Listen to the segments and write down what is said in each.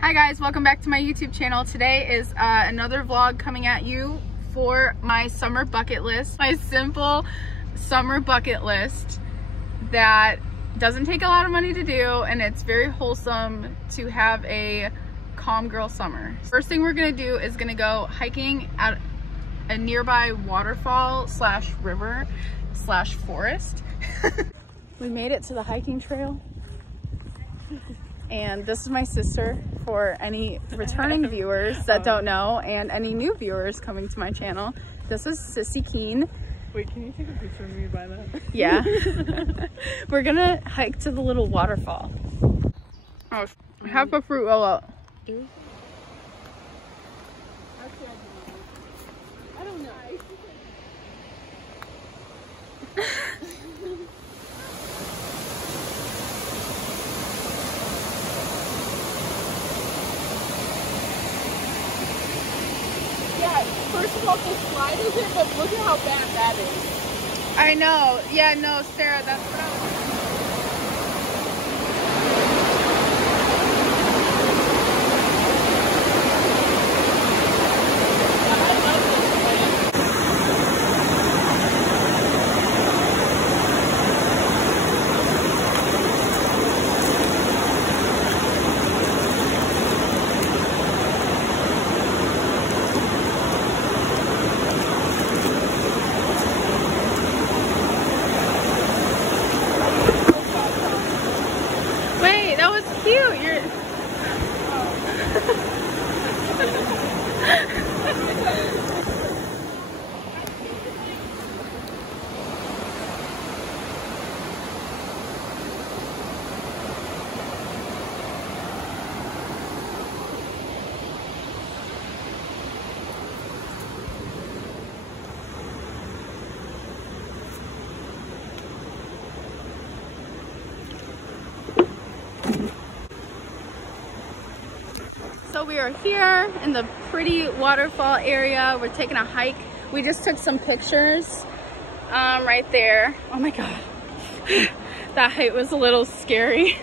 Hi guys, welcome back to my YouTube channel. Today is another vlog coming at you for my summer bucket list. My simple summer bucket list that doesn't take a lot of money to do, and it's very wholesome to have a calm girl summer. First thing we're gonna do is gonna go hiking at a nearby waterfall slash river slash forest. We made it to the hiking trail. And this is my sister, for any returning viewers that don't know, and any new viewers coming to my channel. This is Sissy Keen. Wait, can you take a picture of me by that? Yeah. We're gonna hike to the little waterfall. Oh, half a fruit roll out. I don't know. Yeah, first of all, the slide is it, but look at how bad that is. I know. Yeah, no, Sarah, that's what I was. So we are here in the pretty waterfall area. We're taking a hike. We just took some pictures right there. Oh my God, that height was a little scary.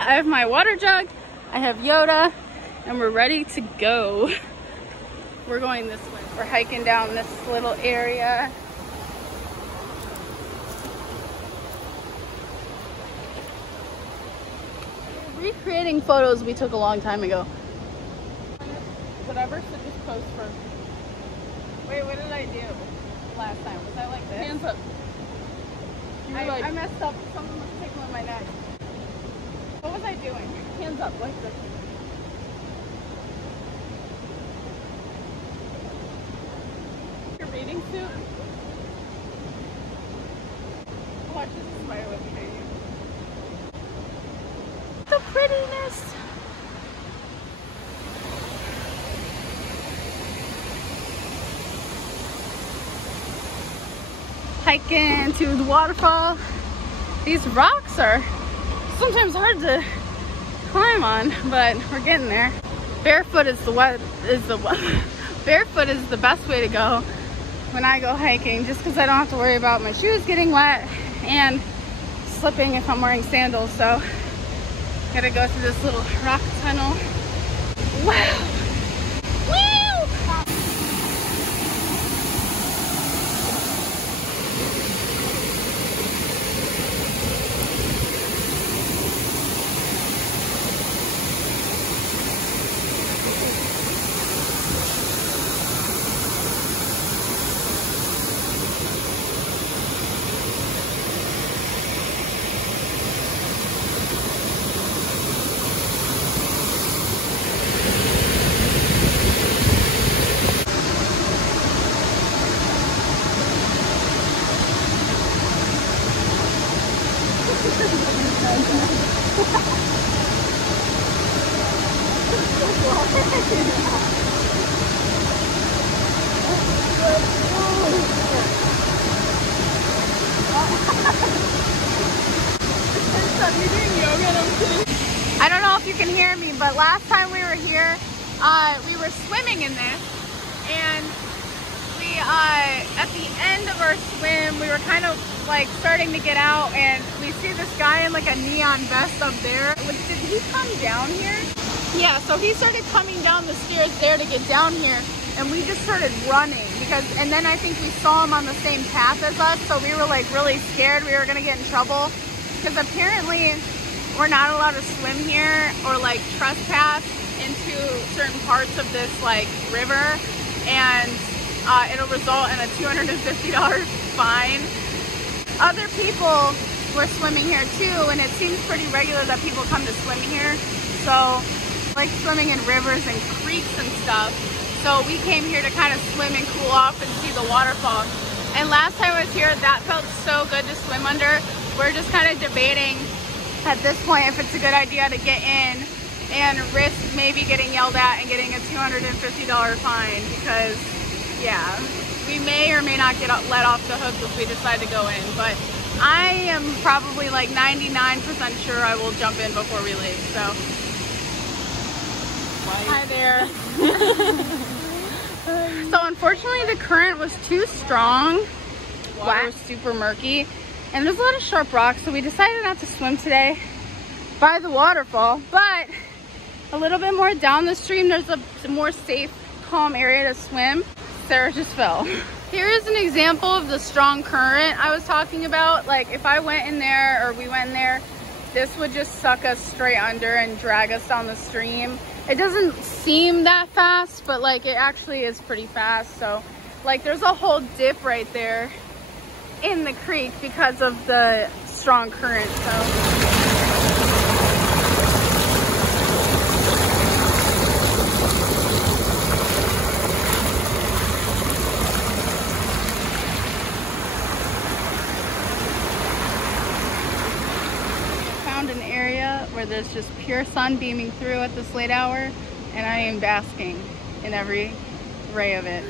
I have my water jug, I have Yoda, and we're ready to go. We're going this way. We're hiking down this little area. We're recreating photos we took a long time ago. Whatever, so just post for. Wait, what did I do last time? Was I like this? Hands up. I messed up. Someone was tickling my neck. What was I doing? Hands up, like this. Your bathing suit? Watch this spider with behind you. The prettiness. Hiking to the waterfall. These rocks are sometimes hard to climb on, but we're getting there. Barefoot is barefoot is the best way to go when I go hiking, just because I don't have to worry about my shoes getting wet and slipping if I'm wearing sandals. So gotta go through this little rock tunnel. Wow. I don't know if you can hear me, but last time we were here, we were swimming in this, and we at the end of our swim, we were kind of like starting to get out, and we see this guy in like a neon vest up there. Did he come down here? Yeah, Yeah, so he started coming down the stairs there to get down here, and we just started running and then I think we saw him on the same path as us, so we were like really scared we were gonna get in trouble, because apparently we're not allowed to swim here or like trespass into certain parts of this like river, and it'll result in a $250 fine. Other people were swimming here too, and it seems pretty regular that people come to swim here, so like swimming in rivers and creeks and stuff. So we came here to kind of swim and cool off and see the waterfall. And last time I was here, that felt so good to swim under. We're just kind of debating at this point if it's a good idea to get in and risk maybe getting yelled at and getting a $250 fine, because yeah, we may or may not get let off the hook if we decide to go in. But I am probably like 99% sure I will jump in before we leave, so. Hi there. So unfortunately the current was too strong. Water was super murky and there's a lot of sharp rocks, so we decided not to swim today by the waterfall, but a little bit more down the stream there's a more safe, calm area to swim. Sarah just fell. Here is an example of the strong current I was talking about. Like if I went in there or we went in there, this would just suck us straight under and drag us down the stream. It doesn't seem that fast, but like it actually is pretty fast. So like there's a whole dip right there in the creek because of the strong current. So where there's just pure sun beaming through at this late hour, and I am basking in every ray of it.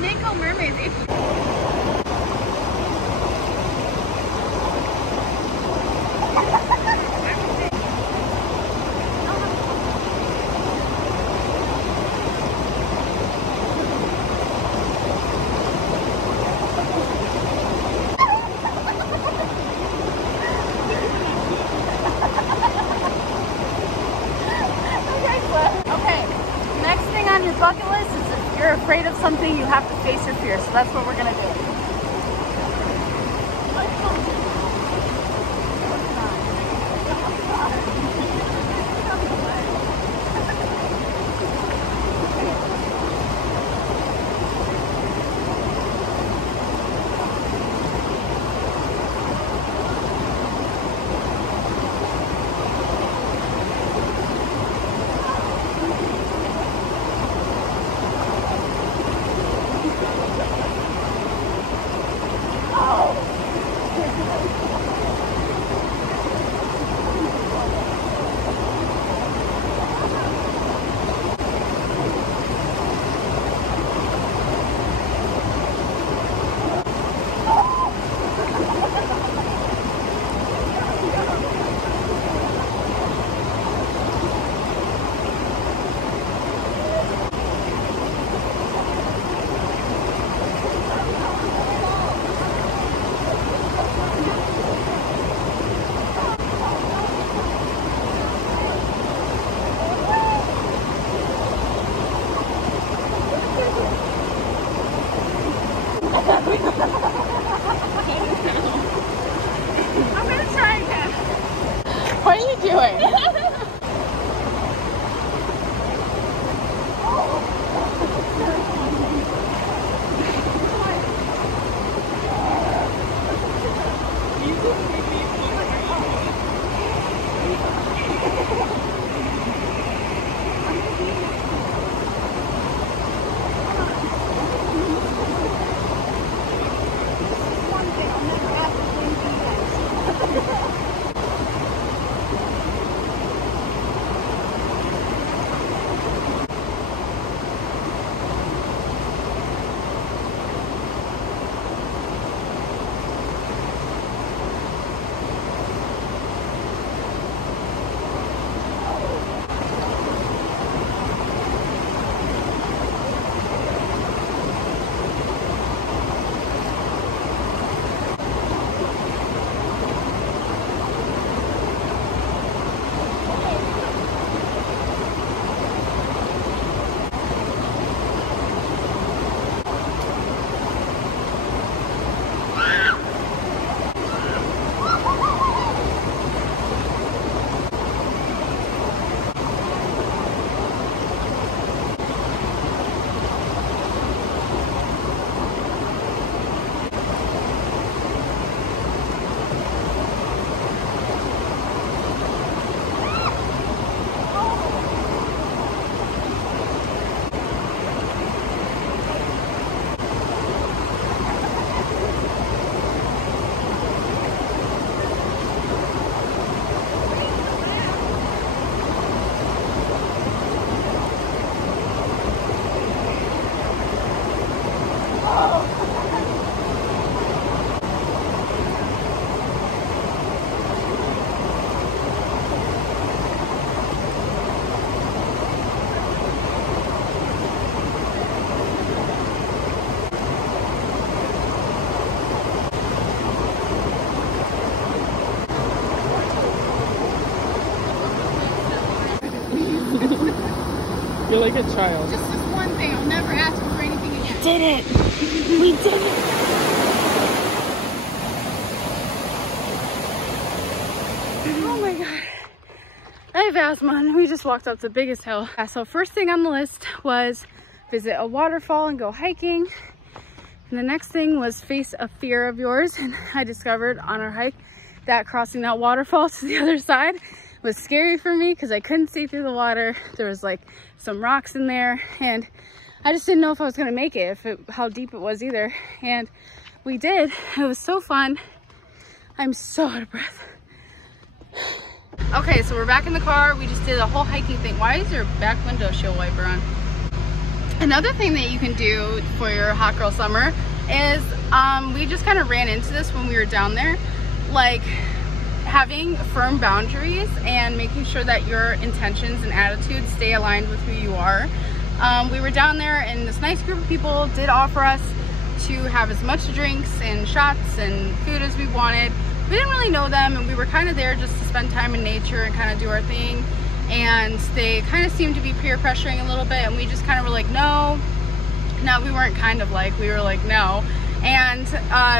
Mako mermaids. Okay, next thing on your bucket list is if you're afraid of something, you have to face your fear. So that's what we're gonna do. I'm gonna try again. What are you doing? You're like a child. Just this one thing. I'll never ask you for anything again. Did it! We did it! Oh my god. I have asthma and we just walked up the biggest hill. So first thing on the list was visit a waterfall and go hiking. And the next thing was face a fear of yours. And I discovered on our hike that crossing that waterfall to the other side was scary for me because I couldn't see through the water. There was like some rocks in there and I just didn't know if I was gonna make it, how deep it was either. And we did. It was so fun. I'm so out of breath. Okay, so we're back in the car. We just did a whole hiking thing. Why is your back windshield wiper on? Another thing that you can do for your hot girl summer is we just kind of ran into this when we were down there, like having firm boundaries and making sure that your intentions and attitudes stay aligned with who you are. We were down there and this nice group of people did offer us to have as much drinks and shots and food as we wanted. We didn't really know them and we were kind of there just to spend time in nature and kind of do our thing. And they kind of seemed to be peer pressuring a little bit and we just kind of were like, no. No, we weren't kind of like, we were like, no. And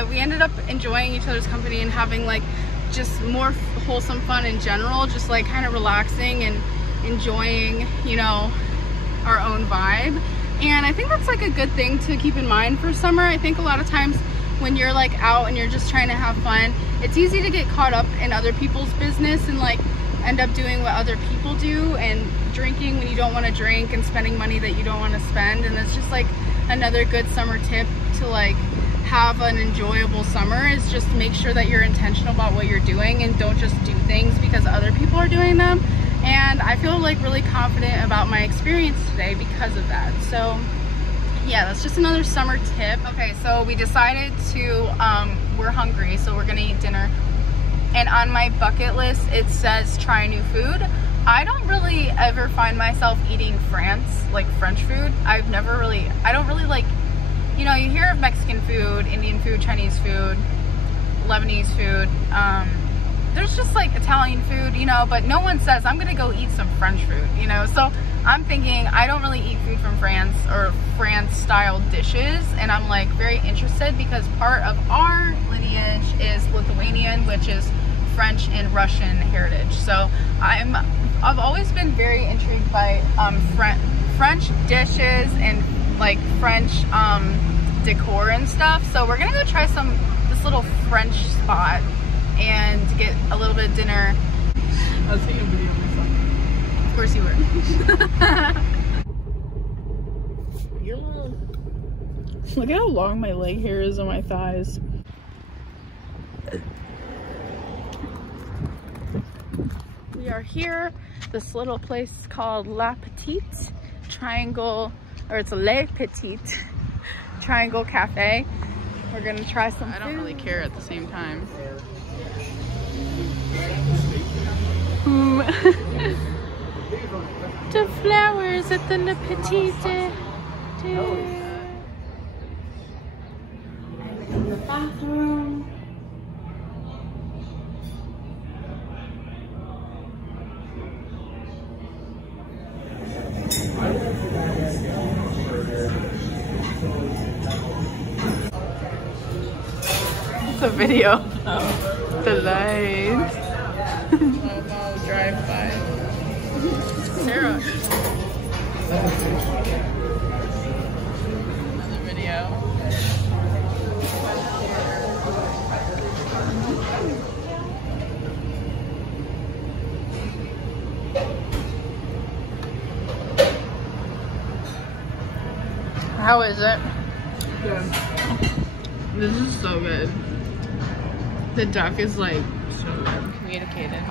we ended up enjoying each other's company and having like just more wholesome fun in general, just like kind of relaxing and enjoying, you know, our own vibe. And I think that's like a good thing to keep in mind for summer. I think a lot of times when you're like out and you're just trying to have fun, it's easy to get caught up in other people's business and like end up doing what other people do and drinking when you don't want to drink and spending money that you don't want to spend. And it's just like another good summer tip to like have an enjoyable summer is just make sure that you're intentional about what you're doing and don't just do things because other people are doing them. And I feel like really confident about my experience today because of that. So yeah, that's just another summer tip. Okay, so we decided to, we're hungry, so we're gonna eat dinner. And on my bucket list, it says try new food. I don't really ever find myself eating French food. I don't really like, you know, you hear of Mexican food, Indian food, Chinese food, Lebanese food. There's just like Italian food, you know, but no one says I'm gonna go eat some French food, you know? So I'm thinking I don't really eat food from France or France style dishes. And I'm like very interested because part of our lineage is Lithuanian, which is French and Russian heritage. So I've always been very intrigued by French dishes and like French decor and stuff. So we're gonna go try this little French spot and get a little bit of dinner. I was taking a video of myself. Of course you were. Look at how long my leg hair is on my thighs. We are here, this little place called La Petite Triangle, or it's Le Petite Triangle Cafe. We're gonna try some food. I don't really care at the same time. The flowers at the Le Petite. The bathroom. It's a video. The lights. I'll drive by. Sarah. Another video. How is it? Good. This is so good. The duck is like so good. Communicated.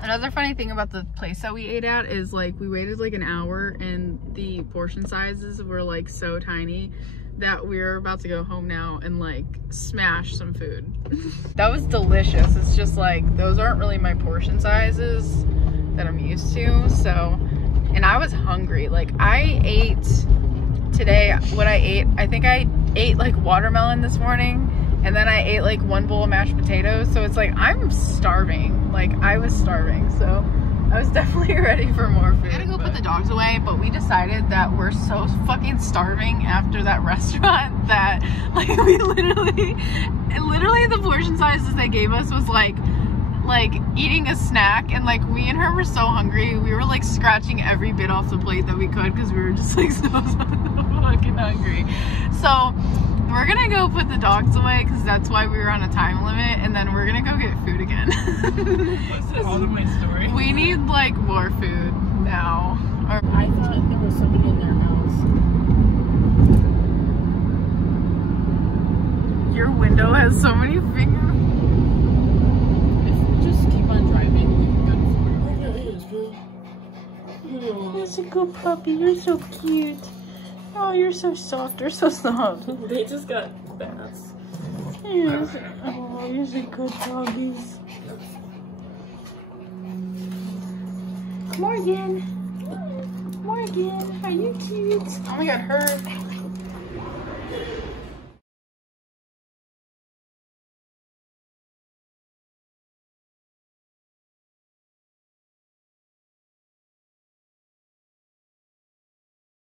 Another funny thing about the place that we ate at is like we waited like an hour and the portion sizes were like so tiny that we're about to go home now and like smash some food. That was delicious. It's just like those aren't really my portion sizes that I'm used to. So, and I was hungry. Like I ate today, what I ate, I think I ate like watermelon this morning and then I ate like one bowl of mashed potatoes. So it's like I'm starving. Like I was starving. So I was definitely ready for more food. We gotta go put the dogs away, but we decided that we're so fucking starving after that restaurant that like we literally the portion sizes they gave us was like eating a snack, and like we and her were so hungry, we were like scratching every bit off the plate that we could because we were just like so fucking hungry. So we're gonna go put the dogs away because that's why we were on a time limit, and then we're gonna go get food again. That's all of my story. We need like more food now. I thought there was somebody in their house. Your window has so many fingers. Just keep on driving. That's a good puppy. You're so cute. Oh, you're so soft. You're so soft. They just got baths. Yes. Oh, you're so good doggies. Morgan. Morgan, are you cute? Oh my god, her